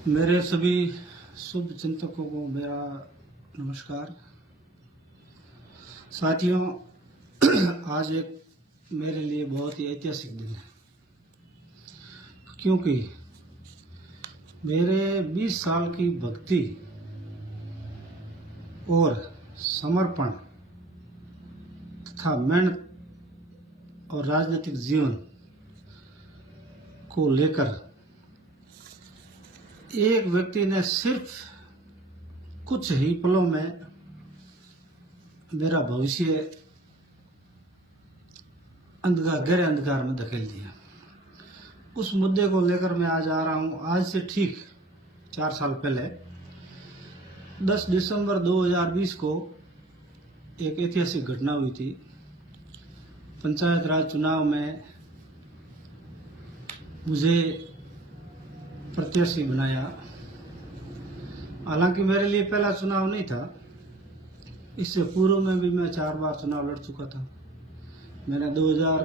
मेरे सभी शुभ चिंतकों को मेरा नमस्कार। साथियों, आज एक मेरे लिए बहुत ही ऐतिहासिक दिन है, क्योंकि मेरे 20 साल की भक्ति और समर्पण तथा मेहनत और राजनीतिक जीवन को लेकर एक व्यक्ति ने सिर्फ कुछ ही पलों में मेरा भविष्य गहरे अंधकार में धकेल दिया। उस मुद्दे को लेकर मैं आज आ रहा हूं। आज से ठीक 4 साल पहले 10 दिसंबर 2020 को एक ऐतिहासिक घटना हुई थी। पंचायत राज चुनाव में मुझे प्रत्याशी बनाया। हालांकि मेरे लिए पहला चुनाव नहीं था। इससे पूर्व में भी मैं 4 बार चुनाव लड़ चुका था। मैंने 2000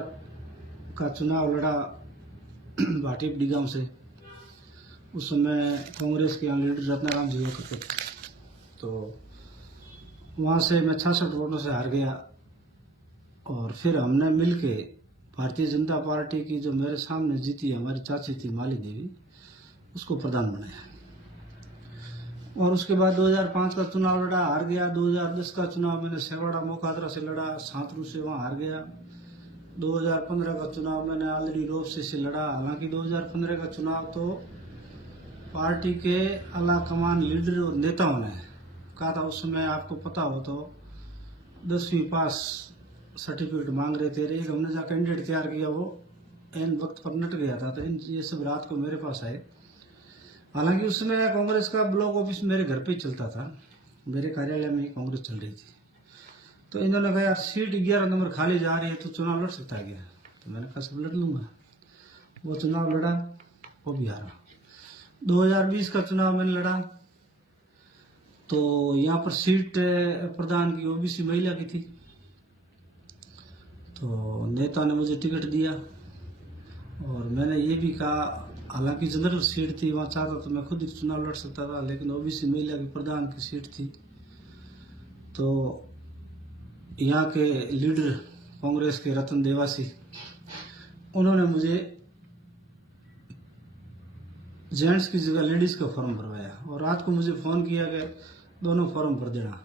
का चुनाव लड़ा भाटीपडी गांव से। उस समय कांग्रेस के लीडर रत्नाराम जी हुआ करते थे, तो वहां से मैं 66 वोटों से हार गया। और फिर हमने मिलके भारतीय जनता पार्टी की जो मेरे सामने जीती, हमारी चाची थी माली देवी, उसको प्रधान बनाया। और उसके बाद 2005 का चुनाव लड़ा, हार गया। 2010 का चुनाव मैंने सेवाड़ा मोकादरा से लड़ा, सांतरू से वहां हार गया। 2015 का चुनाव मैंने ऑलरेडी रोपसे से लड़ा। हालांकि 2015 का चुनाव तो पार्टी के आला कमान लीडर और नेताओं ने कहा था। उस समय आपको पता हो तो 10वीं पास सर्टिफिकेट मांग रहे थे। एक हमने जहाँ कैंडिडेट तैयार किया, वो एन वक्त पर नट गया था, तो ये सब रात को मेरे पास आए। हालांकि उस समय कांग्रेस का ब्लॉक ऑफिस मेरे घर पे ही चलता था, मेरे कार्यालय में ही कांग्रेस चल रही थी। तो इन्होंने कहा, यार सीट 11 नंबर खाली जा रही है, तो चुनाव लड़ सकता है क्या? तो मैंने कहा सब लड़ लूंगा। वो चुनाव लड़ा, वो भी हारा। 2020 का चुनाव मैंने लड़ा, तो यहाँ पर सीट प्रधान की ओबीसी महिला की थी। तो नेता ने मुझे टिकट दिया और मैंने ये भी कहा, हालांकि जनरल सीट थी, वहां चाहता तो मैं खुद ही चुनाव लड़ सकता था, लेकिन ओबीसी महिला की प्रधान की सीट थी। तो यहाँ के लीडर कांग्रेस के रतन देवासी, उन्होंने मुझे जेंट्स की जगह लेडीज का फॉर्म भरवाया और रात को मुझे फोन किया कि दोनों फॉर्म भर देना।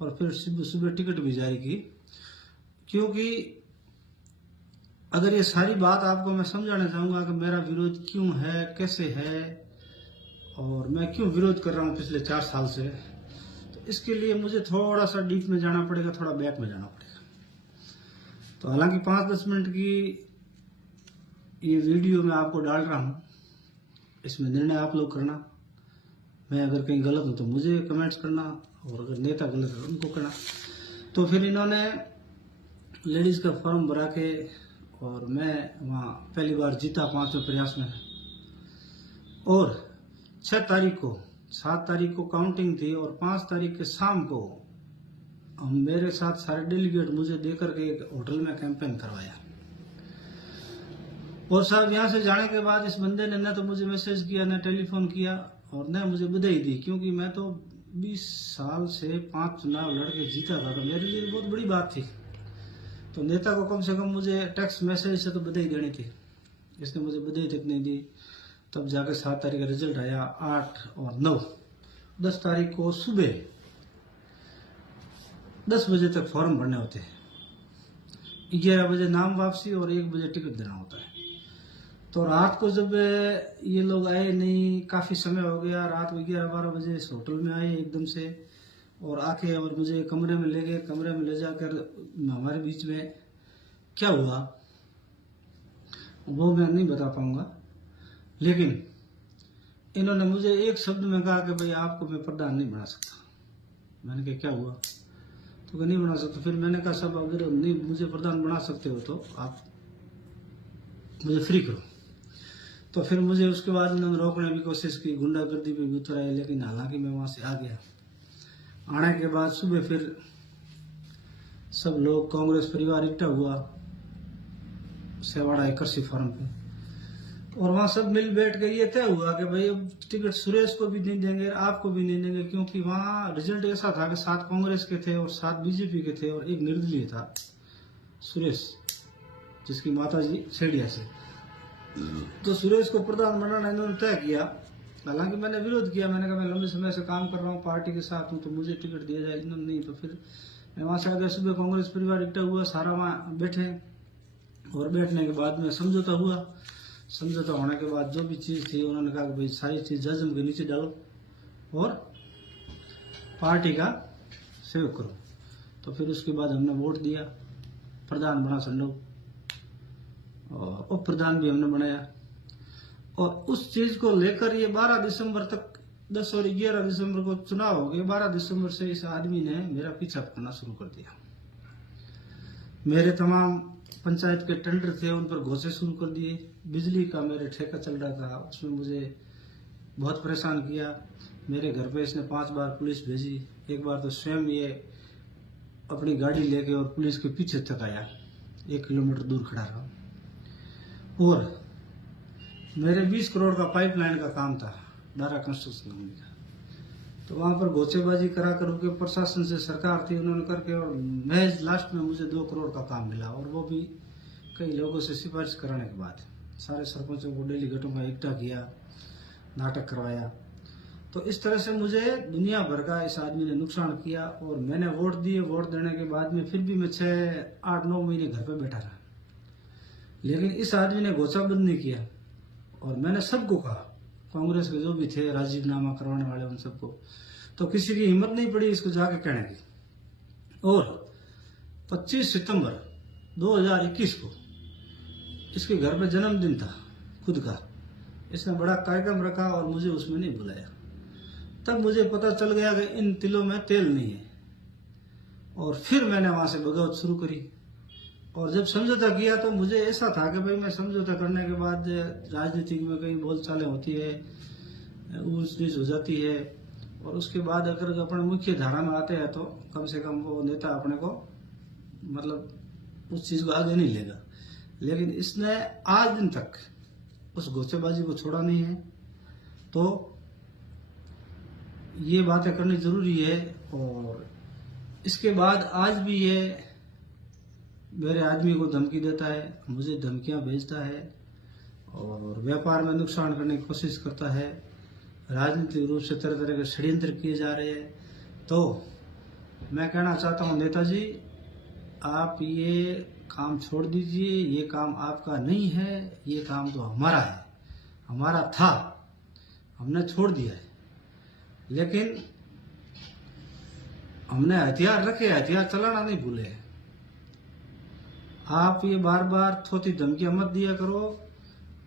और फिर सुबह टिकट भी जारी की। क्योंकि अगर ये सारी बात आपको मैं समझाना चाहूंगा कि मेरा विरोध क्यों है, कैसे है और मैं क्यों विरोध कर रहा हूं पिछले 4 साल से, तो इसके लिए मुझे थोड़ा सा डीप में जाना पड़ेगा, थोड़ा बैक में जाना पड़ेगा। तो हालांकि 5-10 मिनट की ये वीडियो मैं आपको डाल रहा हूं, इसमें निर्णय आप लोग करना। मैं अगर कहीं गलत हूं तो मुझे कमेंट्स करना, और अगर नेता गलत है उनको करना। तो फिर इन्होंने लेडीज का फॉर्म भरा के, और मैं वहां पहली बार जीता 5वें प्रयास में। और 6 तारीख को, 7 तारीख को काउंटिंग थी और 5 तारीख के शाम को हम मेरे साथ सारे डेलीगेट मुझे देकर के एक होटल में कैंपेन करवाया। और साहब, यहाँ से जाने के बाद इस बंदे ने न तो मुझे मैसेज किया, न टेलीफोन किया, और न मुझे बधाई दी। क्योंकि मैं तो 20 साल से 5 चुनाव लड़के जीता था, तो मेरे लिए बहुत बड़ी बात थी। तो नेता को कम से कम मुझे टेक्स्ट मैसेज से तो बधाई देनी थी। इसने मुझे बधाई तक नहीं दी। तब जाके 7 तारीख का रिजल्ट आया। 8 और 9, 10 तारीख को सुबह 10 बजे तक फॉर्म भरने होते हैं। 11 बजे नाम वापसी और 1 बजे टिकट देना होता है। तो रात को जब ये लोग आए नहीं, काफी समय हो गया, रात को 11-12 बजे इस होटल में आए एकदम से, और आके और मुझे कमरे में ले गए। कमरे में ले जाकर हमारे बीच में क्या हुआ वो मैं नहीं बता पाऊंगा, लेकिन इन्होंने मुझे एक शब्द में कहा कि भाई आपको मैं प्रधान नहीं बना सकता। मैंने कहा क्या हुआ? तो नहीं बना सकता। फिर मैंने कहा सब, अगर नहीं मुझे प्रधान बना सकते हो तो आप मुझे फ्री करो। तो फिर मुझे उसके बाद इन्होंने रोकने की कोशिश की, गुंडागर्दी पे भी उतर आए, लेकिन हालांकि मैं वहां से आ गया। आने के बाद सुबह फिर सब लोग, कांग्रेस परिवार इकट्ठा हुआ सेवाड़ा कृषि फार्म पे। और वहां सब मिल बैठ के ये तय हुआ कि भाई अब टिकट सुरेश को भी नहीं देंगे, आपको भी नहीं देंगे, क्योंकि वहां रिजल्ट ऐसा था कि 7 कांग्रेस के थे और 7 बीजेपी के थे और एक निर्दलीय था सुरेश, जिसकी माता जी सेडिया से। तो सुरेश को प्रधान बनाना इन्होंने तय किया। हालांकि मैंने विरोध किया, मैंने कहा मैं लंबे समय से काम कर रहा हूँ, पार्टी के साथ हूँ, तो मुझे टिकट दिया जाए। इन्होंने नहीं, तो फिर मैं वहां से आगे सुबह कांग्रेस परिवार इकट्ठा हुआ, सारा वहाँ बैठे और बैठने के बाद में समझौता हुआ। समझौता होने के बाद जो भी चीज थी उन्होंने कहा कि भाई सारी चीज जजम के नीचे डालो और पार्टी का सहयोग करो। तो फिर उसके बाद हमने वोट दिया, प्रधान बना संडो और उप प्रधान भी हमने बनाया। और उस चीज को लेकर ये 12 दिसंबर तक 10 और 11 दिसंबर को चुनाव हो गए। 12 दिसंबर से इस आदमी ने मेरा पीछा करना शुरू कर दिया। मेरे तमाम पंचायत के टेंडर थे उन पर घोषे शुरू कर दिए। बिजली का मेरे ठेका चल रहा था, उसमें मुझे बहुत परेशान किया। मेरे घर पे इसने 5 बार पुलिस भेजी। एक बार तो स्वयं ये अपनी गाड़ी लेके और पुलिस के पीछे तक आया, 1 किलोमीटर दूर खड़ा रहा। और मेरे 20 करोड़ का पाइपलाइन का काम था डारा कंस्ट्रक्शन कंपनी का, तो वहां पर घोचेबाजी करा कर के प्रशासन से सरकार थी उन्होंने करके, और महज लास्ट में मुझे 2 करोड़ का काम मिला। और वो भी कई लोगों से सिफारिश कराने के बाद। सारे सरपंचों को डेलीगेटों का इकट्ठा किया, नाटक करवाया। तो इस तरह से मुझे दुनिया भर का इस आदमी ने नुकसान किया। और मैंने वोट दिए, वोट देने के बाद में फिर भी मैं 6, 8, 9 महीने घर पे बैठा रहा, लेकिन इस आदमी ने घोषाबंद नहीं किया। और मैंने सबको कहा, कांग्रेस के जो भी थे, राजीनामा करवाने वाले, उन सबको, तो किसी की हिम्मत नहीं पड़ी इसको जाके कहने की। और 25 सितंबर 2021 को इसके घर पे जन्मदिन था खुद का, इसने बड़ा कार्यक्रम रखा और मुझे उसमें नहीं बुलाया। तब मुझे पता चल गया कि इन तिलों में तेल नहीं है। और फिर मैंने वहां से बगावत शुरू करी। और जब समझौता किया तो मुझे ऐसा था कि भाई मैं समझौता करने के बाद राजनीति में कई बोलचालें होती है, ऊंच नीच हो जाती है, और उसके बाद अगर अपने मुख्य धारा में आते हैं तो कम से कम वो नेता अपने को मतलब उस चीज को आगे नहीं लेगा। लेकिन इसने आज दिन तक उस घोषेबाजी को छोड़ा नहीं है। तो ये बातें करनी जरूरी है। और इसके बाद आज भी ये मेरे आदमी को धमकी देता है, मुझे धमकियां भेजता है और व्यापार में नुकसान करने की कोशिश करता है। राजनीतिक रूप से तरह तरह के षड्यंत्र किए जा रहे हैं। तो मैं कहना चाहता हूं नेताजी, आप ये काम छोड़ दीजिए, ये काम आपका नहीं है, ये काम तो हमारा है, हमारा था, हमने छोड़ दिया है। लेकिन हमने हथियार रखे, हथियार चलाना नहीं भूले। आप ये बार बार थोती धमकियां मत दिया करो।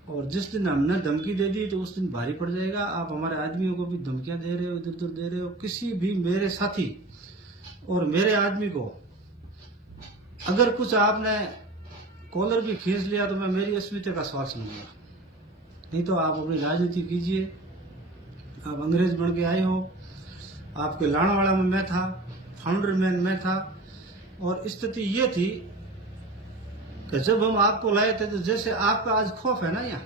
और जिस दिन हमने धमकी दे दी तो उस दिन भारी पड़ जाएगा। आप हमारे आदमियों को भी धमकियां दे रहे हो, इधर उधर दे रहे हो। किसी भी मेरे साथी और मेरे आदमी को अगर कुछ आपने कॉलर भी खींच लिया तो मैं मेरी अस्मिता का सवाल समझूंगा। नहीं तो आप अपनी राजनीति कीजिए। आप अंग्रेज बन के आए हो, आपके लाणवाड़ा में मैं था, फाउंडर मैन मैं था। और स्थिति ये थी कि जब हम आपको लाए थे तो जैसे आपका आज खौफ है ना यहाँ,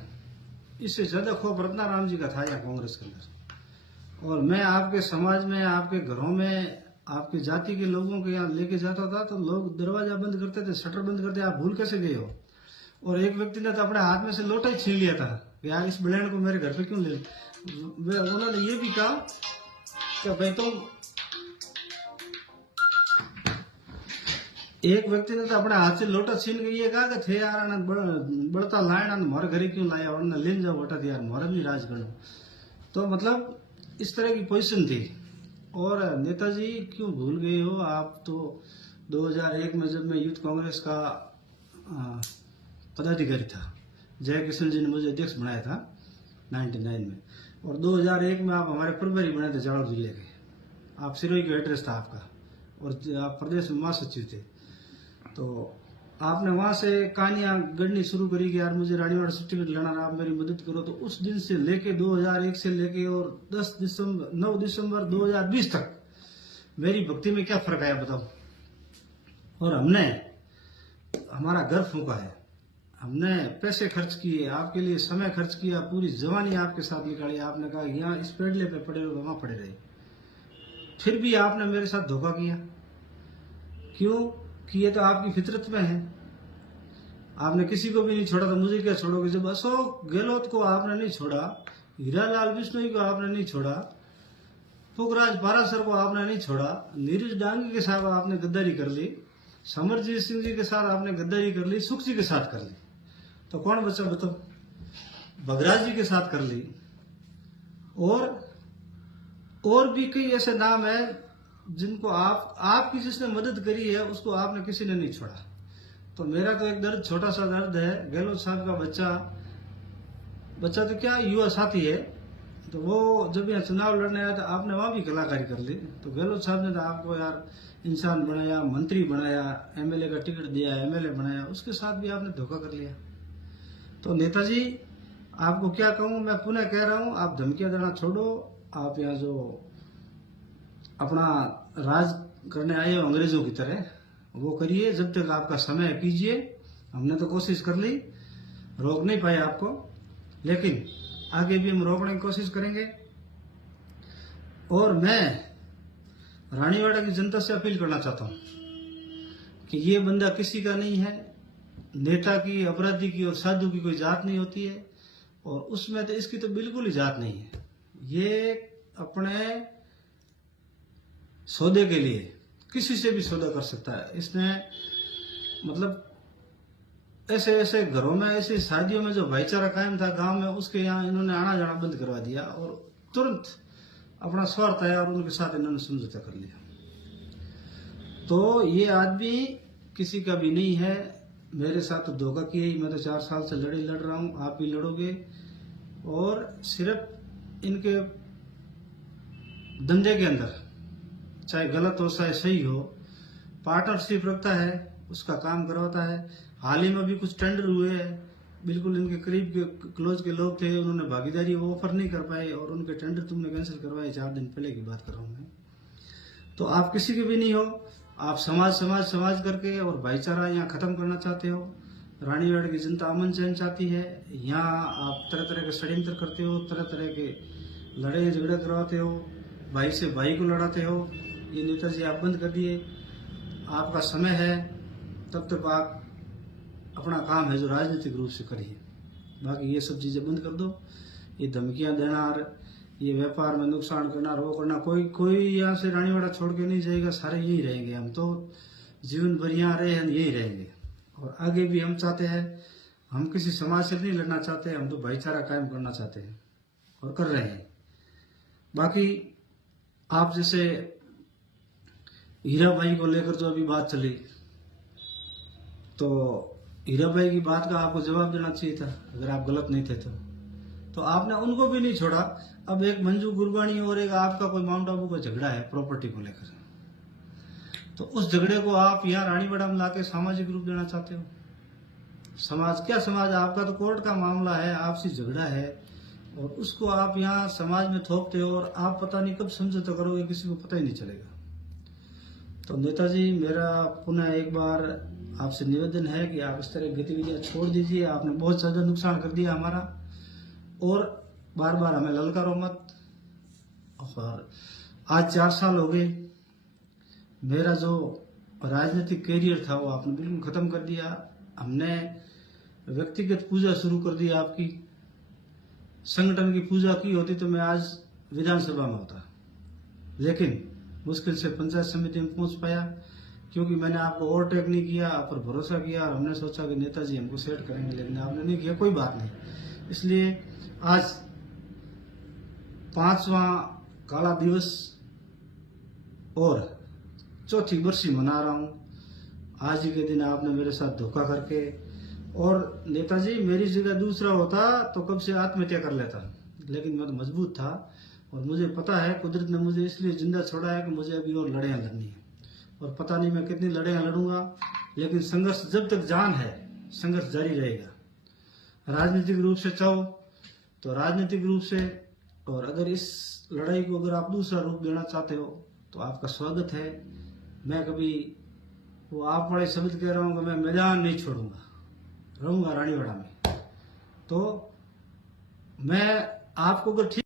इससे ज्यादा खौफ रत्नाराम जी का था यहाँ कांग्रेस के अंदर। और मैं आपके समाज में, आपके घरों में, आपकी जाति के लोगों के यहाँ लेके जाता था तो लोग दरवाजा बंद करते थे, शटर बंद करते। आप भूल कैसे गए हो? और एक व्यक्ति ने तो अपने हाथ में से लोटा ही छीन लिया था कि यार इस ब्लेंड को मेरे घर पे क्यों ले। उन्होंने ये भी कहा कि भाई तुम, एक व्यक्ति ने तो अपने हाथ से लोटा छीन के ये कहा कि थे यार आनंद बढ़ता लाइन आनंद मोरे घरे क्यों लाया, वरना लेन जाओ बटा यार मोरे भी राज करो। तो मतलब इस तरह की पोजीशन थी। और नेताजी क्यों भूल गए हो आप? तो 2001 में जब मैं यूथ कांग्रेस का पदाधिकारी था, जय किशन जी ने मुझे अध्यक्ष बनाया था 99 में। और 2001 में आप हमारे प्रभारी बने थे जालौर जिले के। आप सिरोही का एड्रेस था आपका और आप प्रदेश में महासचिव थे। तो आपने वहां से कहानियां गढ़नी शुरू करी कि यार मुझे रानीवाड़ा से टिकट लेना, आप मेरी मदद करो। तो उस दिन से लेके 2001 से लेके और 9 दिसंबर 2020 तक मेरी भक्ति में क्या फर्क आया बताओ? और हमने हमारा घर फूंका है, हमने पैसे खर्च किए, आपके लिए समय खर्च किया, पूरी जवानी आपके साथ निकाली। आपने कहा यहाँ इस पेड़ले पे पड़े रहो, वहां पड़े रहे, फिर भी आपने मेरे साथ धोखा किया। क्यों? कि ये तो आपकी फितरत में है। आपने किसी को भी नहीं छोड़ा, तो मुझे क्या छोड़ोगे? जब अशोक गहलोत को आपने नहीं छोड़ा, हीरालाल बिश्नोई को आपने नहीं छोड़ा, पुखराज पारासर को आपने नहीं छोड़ा, नीरज डांगी के साथ आपने गद्दारी कर ली, समरजीत सिंह जी के साथ आपने गद्दारी कर ली, सुख जी के साथ कर ली, तो कौन बचा बताओ? बगराज जी के साथ कर ली। और भी कई ऐसे नाम है जिनको आपकी जिसने मदद करी है उसको आपने किसी ने नहीं छोड़ा। तो मेरा तो एक दर्द, छोटा सा दर्द है। गहलोत साहब का बच्चा तो क्या युवा साथी है, तो वो जब यहाँ चुनाव लड़ने आया था आपने वहां भी कलाकारी कर ली। तो गहलोत साहब ने तो आपको यार इंसान बनाया, मंत्री बनाया, एमएलए का टिकट दिया, एमएलए बनाया, उसके साथ भी आपने धोखा कर लिया। तो नेताजी आपको क्या कहूं, मैं पुनः कह रहा हूं, आप धमकियां देना छोड़ो। आप यहाँ जो अपना राज करने आए हो अंग्रेजों की तरह, वो करिए। जब तक आपका समय है कीजिए। हमने तो कोशिश कर ली, रोक नहीं पाए आपको, लेकिन आगे भी हम रोकने की कोशिश करेंगे। और मैं रानीवाड़ा की जनता से अपील करना चाहता हूं कि ये बंदा किसी का नहीं है। नेता की, अपराधी की और साधु की कोई जात नहीं होती है, और उसमें तो इसकी तो बिल्कुल ही जात नहीं है। ये अपने सौदे के लिए किसी से भी सौदा कर सकता है। इसने मतलब ऐसे ऐसे घरों में, ऐसे शादियों में जो भाईचारा कायम था गांव में, उसके यहाँ इन्होंने आना जाना बंद करवा दिया और तुरंत अपना स्वार्थ आया और उनके साथ इन्होंने समझौता कर लिया। तो ये आदमी किसी का भी नहीं है। मेरे साथ तो धोखा किया ही। मैं तो 4 साल से लड़ रहा हूं, आप भी लड़ोगे। और सिर्फ इनके धंधे के अंदर, चाहे गलत हो चाहे सही हो, पार्टनरशिप रखता है, उसका काम करवाता है। हाल ही में भी कुछ टेंडर हुए हैं, बिल्कुल इनके करीब के क्लोज के लोग थे, उन्होंने भागीदारी वो ऑफर नहीं कर पाए और उनके टेंडर तुमने कैंसिल करवाए। 4 दिन पहले की बात कर रहा हूं मैं। तो आप किसी के भी नहीं हो। आप समाज करके और भाईचारा यहाँ खत्म करना चाहते हो। रानीवाड़ा की जनता अमन चैन चाहती है। यहाँ आप तरह तरह के षड्यंत्र करते हो, तरह तरह के लड़ाई झगड़े करवाते हो, भाई से भाई को लड़ाते हो। ये नेताजी आप बंद कर दिए। आपका समय है, तब तक आप अपना काम है जो राजनीतिक रूप से करिए। बाकी ये सब चीजें बंद कर दो। ये धमकियां देना और ये व्यापार में नुकसान करना, वो करना, कोई यहाँ से रानीवाड़ा छोड़ के नहीं जाएगा। सारे यही रहेंगे। हम तो जीवन भर यहाँ रहे हैं, यही रहेंगे और आगे भी हम चाहते हैं। हम किसी समाज से नहीं लड़ना चाहते, हम तो भाईचारा कायम करना चाहते हैं और कर रहे हैं। बाकी आप जैसे हीरा भाई को लेकर जो अभी बात चली, तो हीरा भाई की बात का आपको जवाब देना चाहिए था अगर आप गलत नहीं थे तो आपने उनको भी नहीं छोड़ा। अब एक मंजू गुरबानी और एक आपका कोई माउंट आबू का झगड़ा है प्रॉपर्टी को लेकर, तो उस झगड़े को आप यहाँ रानीवाड़ा में लाके सामाजिक रूप देना चाहते हो। समाज क्या समाज, आपका तो कोर्ट का मामला है, आपसी झगड़ा है और उसको आप यहाँ समाज में थोपते हो और आप पता नहीं कब समझौता करोगे, किसी को पता ही नहीं चलेगा। तो नेताजी मेरा पुनः एक बार आपसे निवेदन है कि आप इस तरह की गतिविधियां छोड़ दीजिए। आपने बहुत ज्यादा नुकसान कर दिया हमारा, और बार बार हमें ललकारो मत। और आज 4 साल हो गए, मेरा जो राजनीतिक कैरियर था वो आपने बिल्कुल खत्म कर दिया। हमने व्यक्तिगत पूजा शुरू कर दी, आपकी संगठन की पूजा की होती तो मैं आज विधानसभा में होता, लेकिन मुश्किल से पंचायत समिति में पहुंच पाया क्योंकि मैंने आपको ओवरटेक नहीं किया, आप पर भरोसा किया और हमने सोचा कि नेताजी हमको सेट करेंगे, लेकिन आपने नहीं किया। कोई बात नहीं। इसलिए आज 5वां काला दिवस और 4थी बरसी मना रहा हूं। आज ही के दिन आपने मेरे साथ धोखा करके, और नेताजी मेरी जगह दूसरा होता तो कब से आत्महत्या कर लेता, लेकिन मैं तो मजबूत था और मुझे पता है कुदरत ने मुझे इसलिए जिंदा छोड़ा है कि मुझे अभी और लड़ाइयां लड़नी है और पता नहीं मैं कितनी लड़ाइयां लड़ूंगा, लेकिन संघर्ष जब तक जान है संघर्ष जारी रहेगा। राजनीतिक रूप से चाहो तो राजनीतिक रूप से, और अगर इस लड़ाई को अगर आप दूसरा रूप देना चाहते हो तो आपका स्वागत है। मैं कभी वो आप बड़े शब्द कह रहा हूँ कि मैं मैदान नहीं छोड़ूंगा, रहूँगा रानीवाड़ा में। तो मैं आपको अगर ठीक